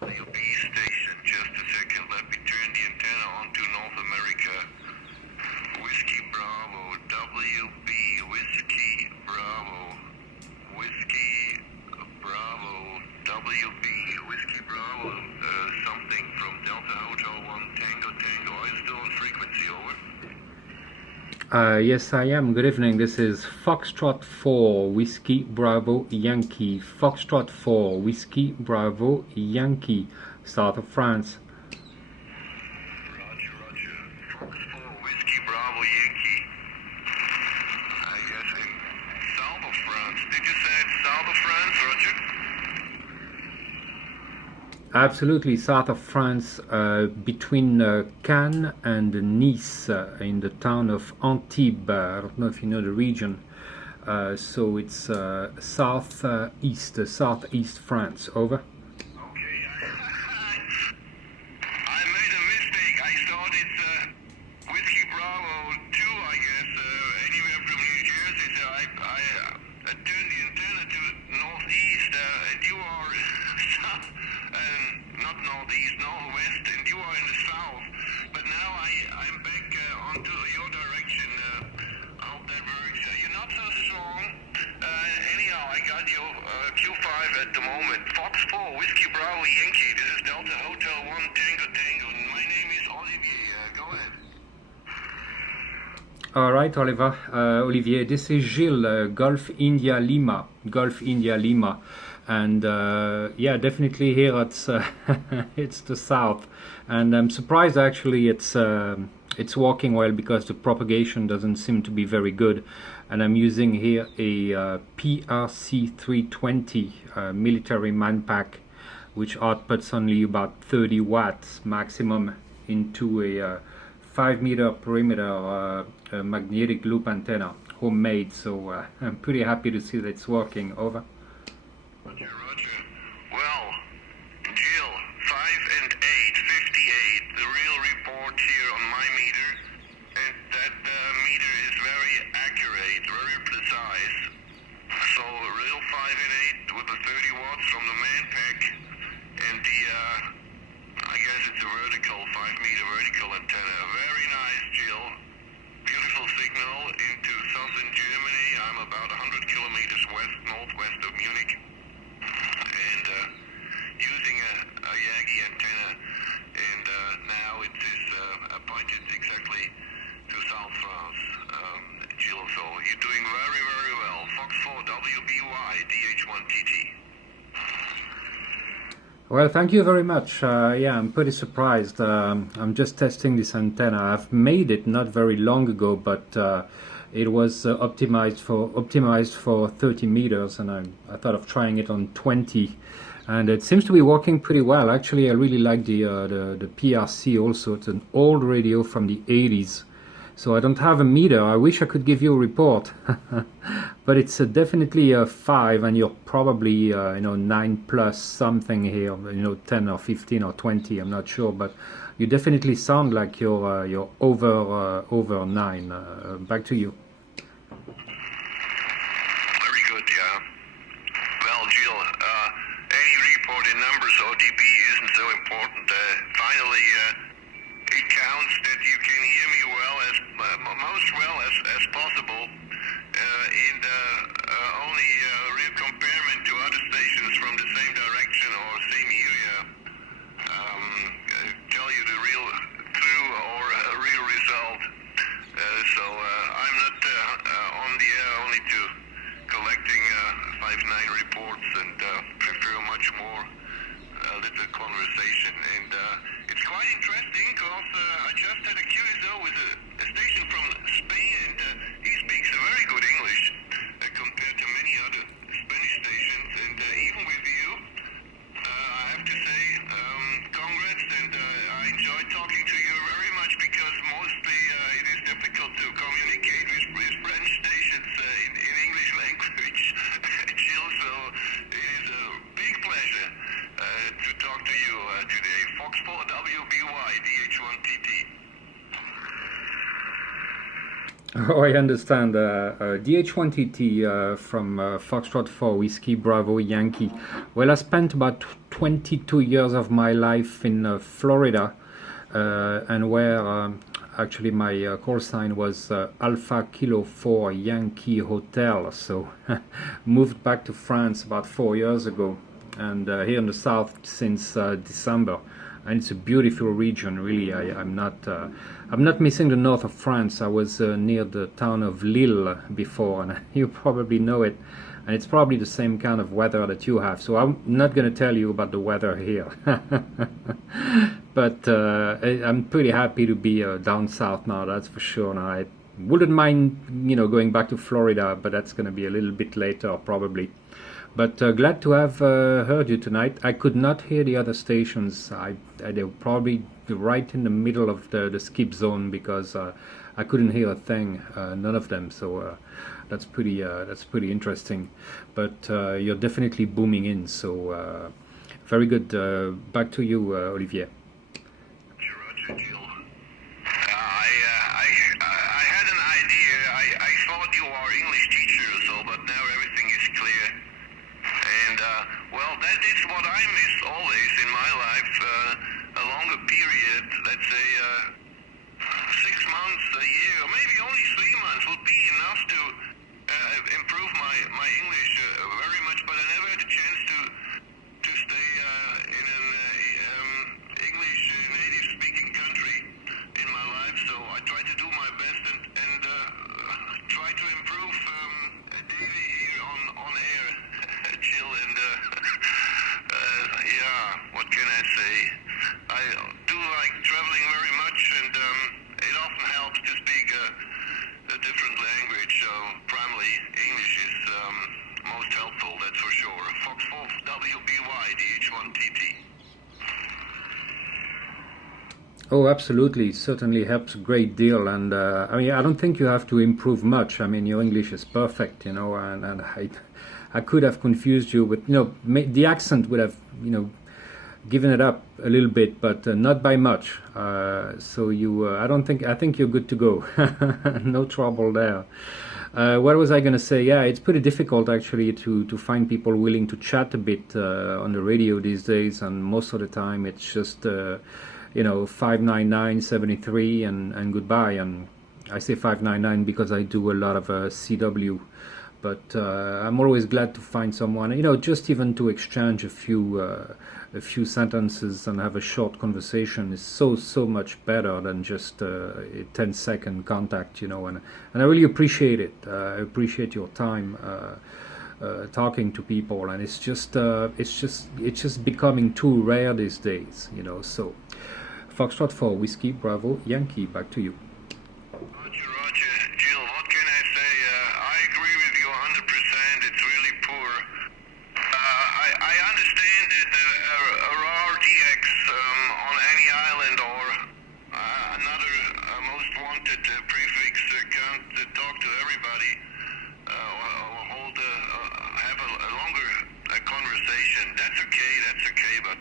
WB station. Just a second. Let me turn the antenna on to North America. Whiskey Bravo, WB, Whiskey Bravo, Whiskey Bravo, WB, Whiskey Bravo, something from Delta Hotel 1 Tango Tango. Are you still on frequency? Over. Yes, I am. Good evening. This is Foxtrot 4, Whiskey Bravo Yankee. Foxtrot 4, Whiskey Bravo Yankee, south of France. Roger, Roger. Fox 4, Whiskey Bravo Yankee. I guess in south of France. Did you say it's south of France, Roger? Absolutely, south of France, between Cannes and Nice, in the town of Antibes. I don't know if you know the region. So it's southeast France. Over. Okay. I made a mistake. I thought it's Whiskey Bravo 2, I guess, anywhere from New Jersey. So I turned the antenna to northeast, and you are not northeast, northwest, and you are in the south. But now I'm back onto your direction. I hope that works. You're not so strong. Anyhow, I got you Q5 at the moment. Fox 4, Whiskey Bravo Yankee. This is Delta Hotel 1 Tango Tango. My name is Olivier. Go ahead. All right, Olivier. This is Gilles, Golf India Lima, and yeah, definitely here it's it's the south, and I'm surprised actually it's working well because the propagation doesn't seem to be very good, and I'm using here a PRC-320 military manpack, which outputs only about 30 watts maximum into a 5-meter perimeter magnetic loop antenna, homemade. So I'm pretty happy to see that it's working. Over. Roger, Roger. Well, Jill, 5 and 8, 58. The real report here on my meter, and that meter is very accurate, very precise. So real 5 and 8 with the 30 watts from the manpack, and the I guess it's a vertical 5-meter vertical antenna. Very nice, Jill. Beautiful signal into southern Germany. I'm about 100 kilometers northwest of Munich, and using a Yagi antenna, and now it is pointed exactly to South France, Jill. So you're doing very, very well. Fox 4 WBY DH1TT. Well, thank you very much. Yeah, I'm pretty surprised. I'm just testing this antenna. I've made it not very long ago, but it was optimized for 30 meters, and I thought of trying it on 20, and it seems to be working pretty well. Actually, I really like the PRC also. It's an old radio from the 80s. So I don't have a meter. I wish I could give you a report, but it's definitely a 5, and you're probably 9 plus something here. 10 or 15 or 20. I'm not sure, but you definitely sound like you're over 9. Back to you. Very good, yeah. Well, Jill, any report in numbers or dB isn't so important. Finally, it counts that you can hear me well, most well as possible, and only real comparison to other stations from the same direction or same area tell you the real clue or real result. So I'm not on the air only to collecting 5-9 reports, and prefer much more little conversation. And it's quite interesting because I just had a QSO with a station from Spain, and he speaks very good English compared to many other Spanish stations. And even with you, I have to say congrats, and I enjoyed talking to you very much because mostly it is difficult to communicate with French stations in English language. Jill, so it is a big pleasure to talk to you today. Fox 4 WBY DH1TT. Oh, I understand. DH1TT from Foxtrot 4 Whiskey Bravo Yankee. Well, I spent about 22 years of my life in Florida, and where actually my call sign was Alpha Kilo 4 Yankee Hotel. So moved back to France about 4 years ago, and here in the south since December. And it's a beautiful region, really. I'm not missing the north of France. I was near the town of Lille before, and you probably know it. And it's probably the same kind of weather that you have. So I'm not going to tell you about the weather here. But I'm pretty happy to be down south now, that's for sure. Now, I wouldn't mind, going back to Florida, but that's going to be a little bit later, probably. But glad to have heard you tonight. I could not hear the other stations. They were probably right in the middle of the skip zone because I couldn't hear a thing, none of them. So that's pretty interesting. But you're definitely booming in. So very good. Back to you, Olivier. Roger, Jill. I had an idea. I thought you were English teacher or so, but now everything is clear. And, well, that is what I miss always in my life. A longer period, let's say 6 months, a year, or maybe only 3 months would be enough to improve my English very much, but I never had a chance to stay in an English native speaking country in my life, so I try to do my best and try to improve daily here on air, chill, and yeah, what can I say? I do like traveling very much, and it often helps to speak a different language, so primarily English is most helpful, that's for sure. Fox 4 WBY DH1TT. Oh, absolutely. It certainly helps a great deal. And I mean, I don't think you have to improve much. I mean, your English is perfect, and I could have confused you with, the accent would have, given it up a little bit, but not by much. So I think you're good to go. No trouble there. What was I going to say? Yeah, it's pretty difficult actually to find people willing to chat a bit on the radio these days, and most of the time it's just 59973 and goodbye. And I say 599 because I do a lot of CW, but I'm always glad to find someone, just even to exchange a few sentences and have a short conversation is so much better than just a 10-second contact, and I really appreciate it. I appreciate your time talking to people, and it's just becoming too rare these days, so Foxtrot 4 Whiskey Bravo Yankee, back to you. Roger. Jill, what can I say? I agree with you 100%. It's really poor. I understand that a raw DX on any island or another most wanted prefix can't talk to everybody or have a longer conversation. That's okay, but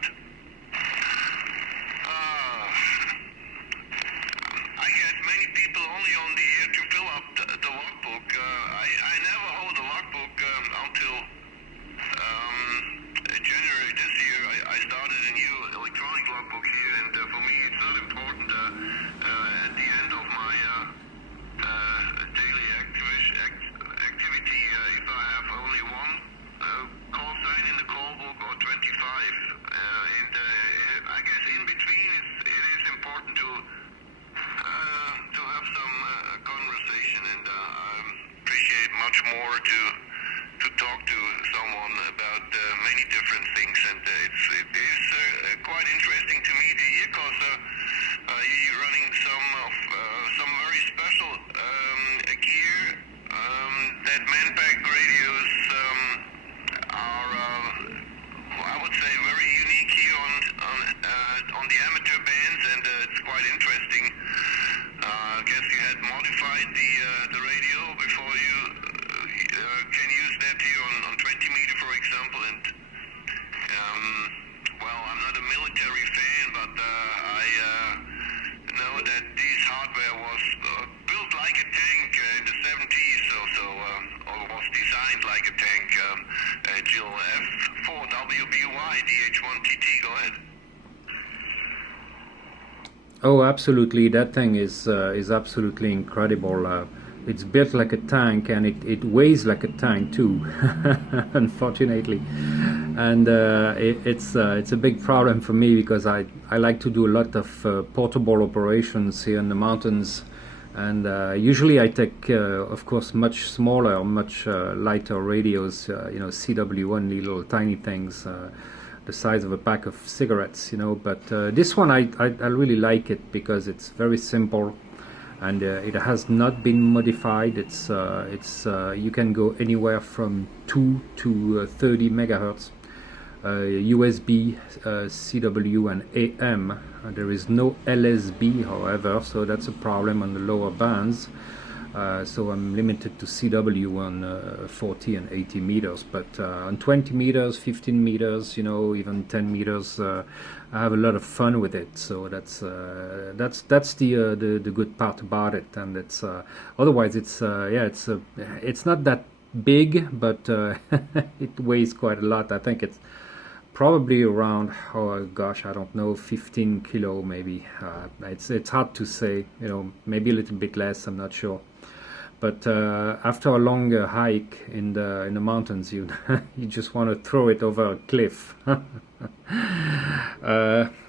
I get many people only on the air to fill up the logbook. I never hold a logbook until January this year. I started a new electronic logbook here, and for me it's not important at the end of my daily activity if I have only one call sign in the call book or 25. And I guess in between it is important to have some conversation, and I appreciate much more to talk to someone about many different things, and it is quite interesting to me to hear, because you're running some very special gear that manpack radios are I would say very unique here on the amateur bands, and it's quite interesting. I guess you had modified the radio before you can use that here on 20 meter, for example. And well, I'm not a military fan, but I know that this hardware was built like a tank. or was designed like a tank. Jill, F4WBY, DH1TT, go ahead. Oh, absolutely. That thing is absolutely incredible. It's built like a tank, and it weighs like a tank too, unfortunately. And it's a big problem for me because I like to do a lot of portable operations here in the mountains, and usually I take, of course, much smaller, much lighter radios. CW1, little tiny things. The size of a pack of cigarettes, but this one I really like it because it's very simple, and it has not been modified. It's you can go anywhere from 2 to 30 megahertz, USB, CW, and AM. There is no LSB, however, so that's a problem on the lower bands. So I'm limited to CW on 40 and 80 meters, but on 20 meters, 15 meters, even 10 meters, I have a lot of fun with it. So that's the good part about it, and it's otherwise it's it's not that big, but it weighs quite a lot. I think it's probably around, oh gosh, I don't know, 15 kilo maybe. It's hard to say, maybe a little bit less, I'm not sure. But after a long hike in the mountains, you you just want to throw it over a cliff.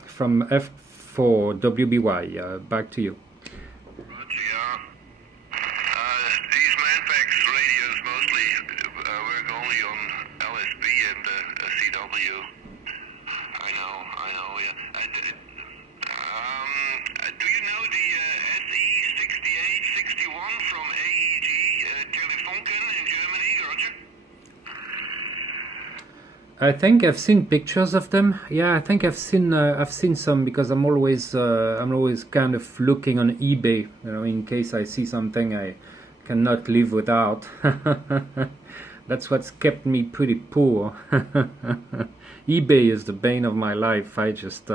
From F4WBY, back to you. Roger, yeah. These Manpax radios mostly work only on LSB and CW. I know, yeah. Do you know the SE6861 from AEG, Telefunken in Germany, Roger? I think I've seen pictures of them. Yeah, I think I've seen some because I'm always kind of looking on eBay, in case I see something I cannot live without. That's what's kept me pretty poor. eBay is the bane of my life. I just,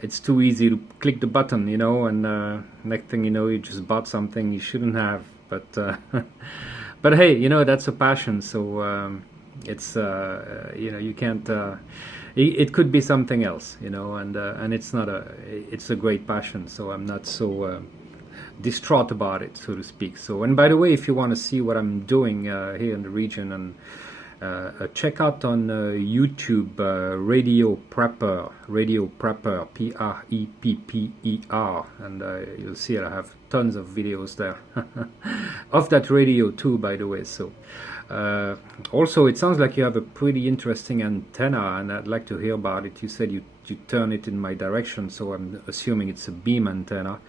it's too easy to click the button, and next thing you know, you just bought something you shouldn't have. But but hey, that's a passion. So it's you can't. It could be something else, and it's not it's a great passion. So I'm not so distraught about it, so to speak. So, and by the way, if you want to see what I'm doing here in the region, and check out on YouTube Radio Prepper, PREPPER, and you'll see I have tons of videos there of that radio too, by the way. So also, it sounds like you have a pretty interesting antenna, and I'd like to hear about it. You said you turn it in my direction, so I'm assuming it's a beam antenna.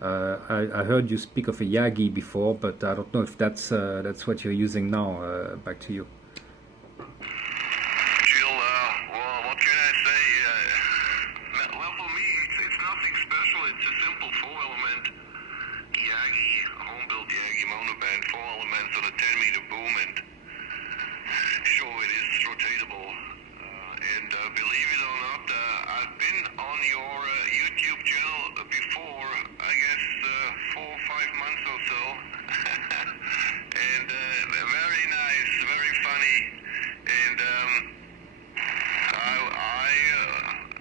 I heard you speak of a Yagi before, but I don't know if that's what you're using now. Back to you. Jill, well, what can I say? Well, for me, it's nothing special. It's a simple 4-element Yagi, home-built Yagi monoband, 4 elements on a 10-meter boom, and sure, it is rotatable. And believe it or not, I've been on your YouTube channel before, I guess 4 or 5 months or so. And very nice, very funny. And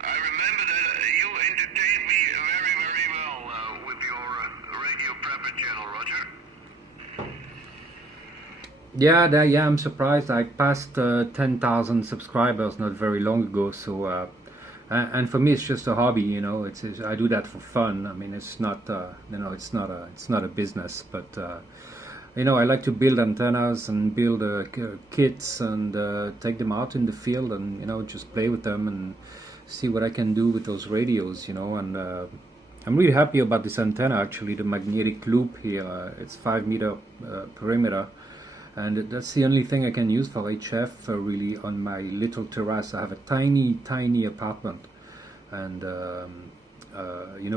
I remember that you entertained me very, very well with your Radio Prepper channel, Roger. Yeah, I'm surprised. I passed 10,000 subscribers not very long ago. So, and for me, it's just a hobby. It's I do that for fun. I mean, it's not, it's not a business. But I like to build antennas and build kits and take them out in the field and just play with them and see what I can do with those radios. And I'm really happy about this antenna. Actually, the magnetic loop here. It's 5-meter perimeter. And that's the only thing I can use for HF really on my little terrace. I have a tiny apartment, and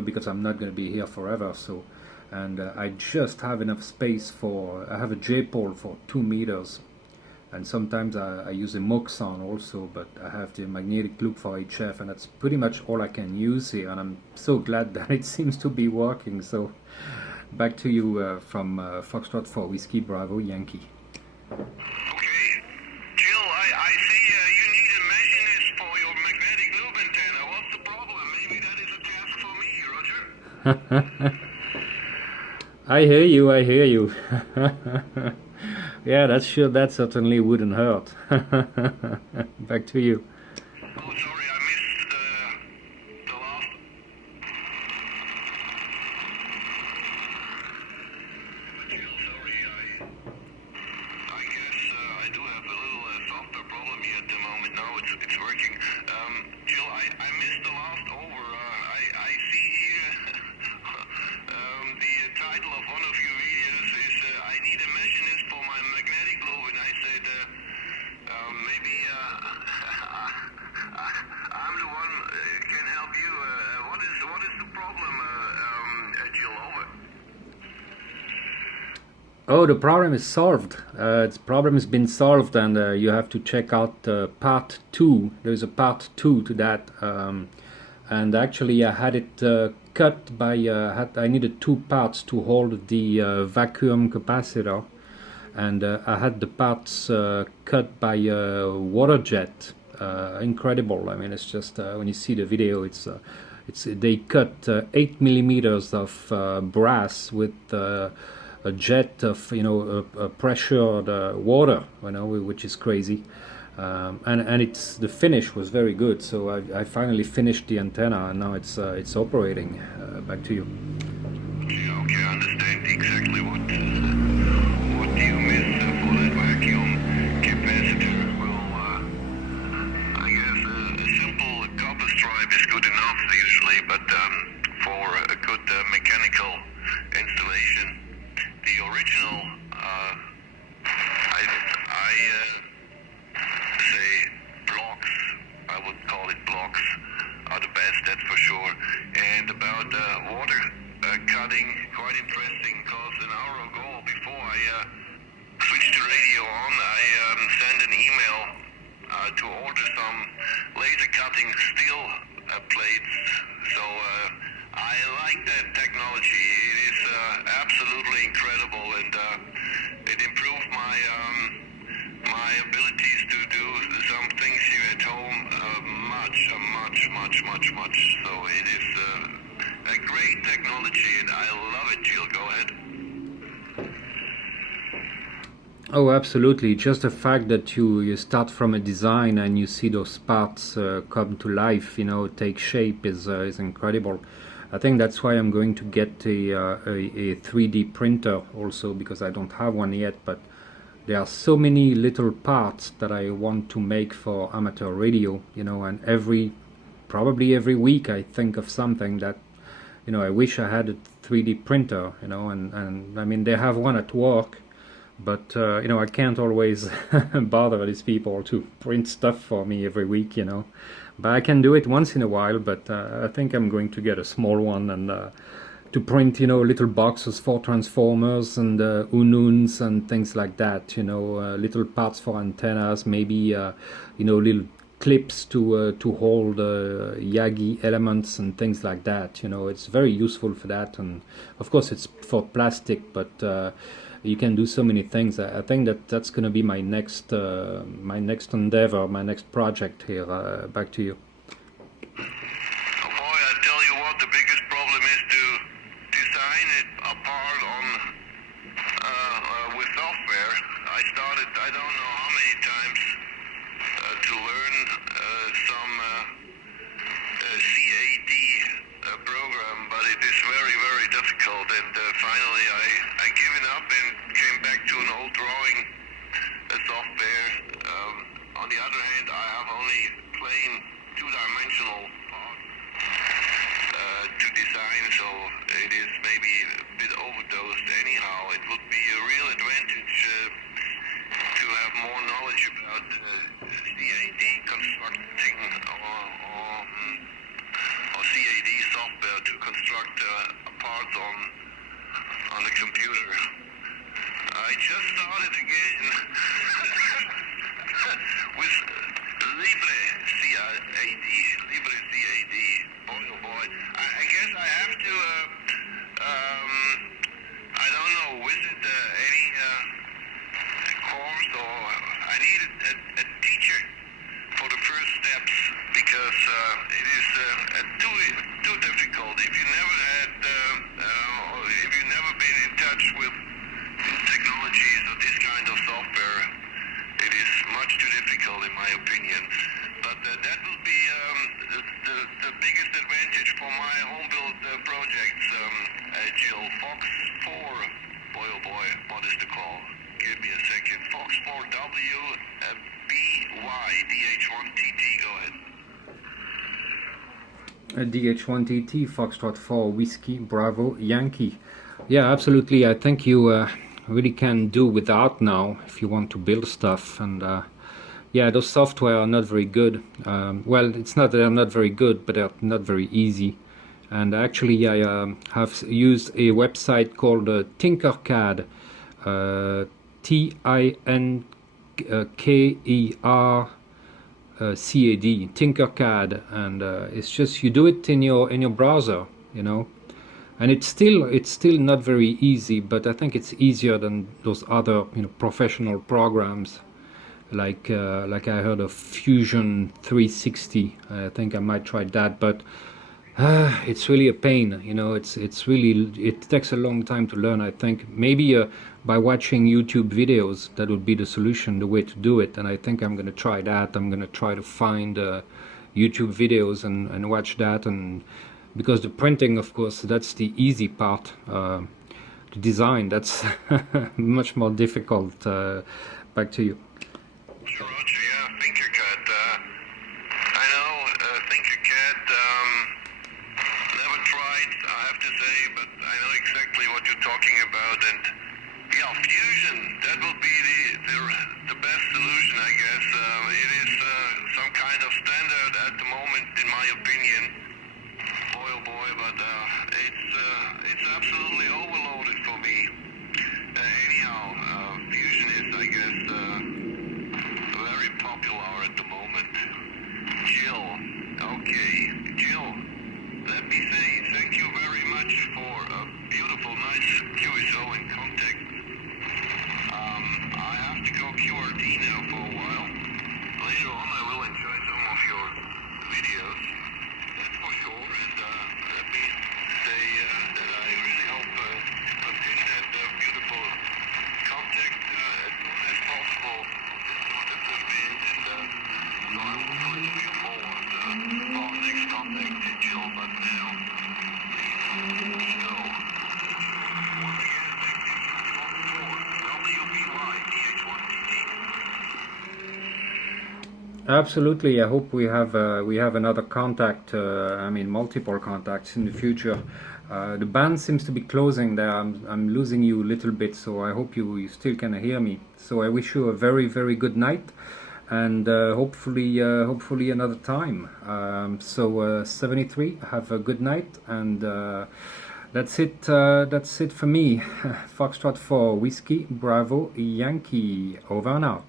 because I'm not going to be here forever. So, and I just have enough space I have a J-pole for 2 meters, and sometimes I use a Moxon also. But I have the magnetic loop for HF, and that's pretty much all I can use here. And I'm so glad that it seems to be working. So. Back to you from Foxtrot 4 Whiskey Bravo Yankee. Okay. Jill, I see you need a machinist for your magnetic loop antenna. What's the problem? Maybe that is a task for me, Roger. I hear you, I hear you. Yeah, that's sure, that certainly wouldn't hurt. Back to you. Oh, sorry, I missed the last. Jill, sorry, I guess I do have a little software problem here at the moment. Now it's working. Jill, I missed the last over. I see here the title of one of your videos is I need a machinist for my magnetic loop, and I said maybe I'm the one can help you. What is the problem, Jill? Over. Oh, the problem is solved. The problem has been solved, and you have to check out part 2. There's a part 2 to that. And actually, I had it cut by. I needed 2 parts to hold the vacuum capacitor, and I had the parts cut by water jet. Incredible. I mean, it's just when you see the video, it's they cut 8 millimeters of brass with a jet of pressured water, which is crazy, and it's the finish was very good. So I finally finished the antenna, and now it's operating. Back to you. Yeah, okay, I understand exactly what do you miss for that vacuum capacitor. Well, I guess a simple copper stripe is good enough usually, but for a good mechanical installation, the original, I say blocks, I would call it blocks, are the best, that's for sure. And about water cutting, quite interesting, because an hour ago, before I switched the radio on, I sent an email to order some laser cutting steel plates. So I like that technology. It is absolutely incredible, and it improved my abilities to do some things here at home much. So it is a great technology, and I love it. Jill, go ahead. Oh, absolutely. Just the fact that you start from a design and you see those parts come to life, take shape is incredible. I think that's why I'm going to get a 3D printer also, because I don't have one yet, but there are so many little parts that I want to make for amateur radio, and probably every week I think of something that, I wish I had a 3D printer, and I mean, they have one at work, but I can't always bother these people to print stuff for me every week, but I can do it once in a while. But I think I'm going to get a small one, and to print little boxes for transformers and ununs and things like that, little parts for antennas, maybe little clips to hold Yagi elements and things like that. It's very useful for that, and of course it's for plastic, but you can do so many things. I think that's going to be my next endeavor, my next project here. Back to you. Oh boy, I tell you what, the biggest problem is to design it apart on with software. I started, I don't know how many times to learn some CAD program, but it is very difficult, and finally I given up and came back to an old drawing software. On the other hand, I have only plain two-dimensional parts to design, so it is maybe a bit overdosed anyhow. It would be a real advantage to have more knowledge about CAD constructing or CAD software to construct parts on the computer. I just started again with Libre CAD. Boy, oh boy. I guess I have to don't know, visit any course, or I need a teacher for the first steps, because it is too difficult. If you never had, or if you've never been in touch with technologies or this kind of software, it is much too difficult in my opinion. But that will be the biggest advantage for my home-built projects, Jill. Fox 4, boy oh boy, what is the call? Give me a second. Fox 4 W BY DH1TT, go ahead. DH1TT, Foxtrot 4, Whiskey, Bravo, Yankee. Yeah, absolutely. I think you really can do without now if you want to build stuff. And yeah, those software are not very good. Well, it's not that they're not very good, but they're not very easy. And actually, I have used a website called Tinkercad, TINKERCAD, Tinkercad, and it's just you do it in your browser, you know, and it's still not very easy, but I think it's easier than those other, you know, professional programs like I heard of Fusion 360. I think I might try that, but it's really a pain, you know. It takes a long time to learn. I think maybe by watching YouTube videos, that would be the solution, the way to do it. And I think I'm going to try that. I'm going to try to find YouTube videos and watch that. And because the printing, of course, that's the easy part. The design, that's much more difficult. Back to you. Roger, yeah, Tinkercad. I know Tinkercad. Never tried, I have to say, but I know exactly what you're talking about. And yeah, Fusion, that will be the best solution, I guess. It is some kind of standard at the moment, in my opinion. Boy oh boy, but it's absolutely overloaded for me. Anyhow, Fusion is, I guess, very popular at the moment. Jill, okay, Jill. Let me say thank you very much for a beautiful, nice QSO and contact. I have to go QRT now for a while. Later on I will enjoy some of your videos, that's for sure. And let me say that I really hope to continue that beautiful contact as soon as possible. This has been, and so I will really looking forward to our next contact, Jill. But now, please know, once again, thank you for WBY DH1TT. Absolutely. I hope we have another contact. I mean, multiple contacts in the future. The band seems to be closing there. I'm losing you a little bit, so I hope you still can hear me. So I wish you a very, very good night, and hopefully another time. So 73. Have a good night, and that's it. That's it for me. Foxtrot 4, Whiskey, Bravo, Yankee. Over and out.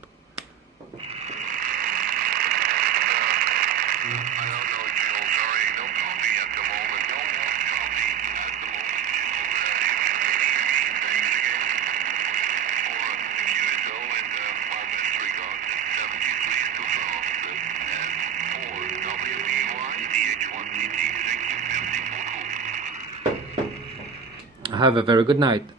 I don't know, Jill, sorry, no coffee at the moment. No more coffee at the moment, Jill. Thanks again for the QSO, and my best regards. 73 is too far. F4 WBY DH1TT. Thank you. Merci beaucoup. Have a very good night.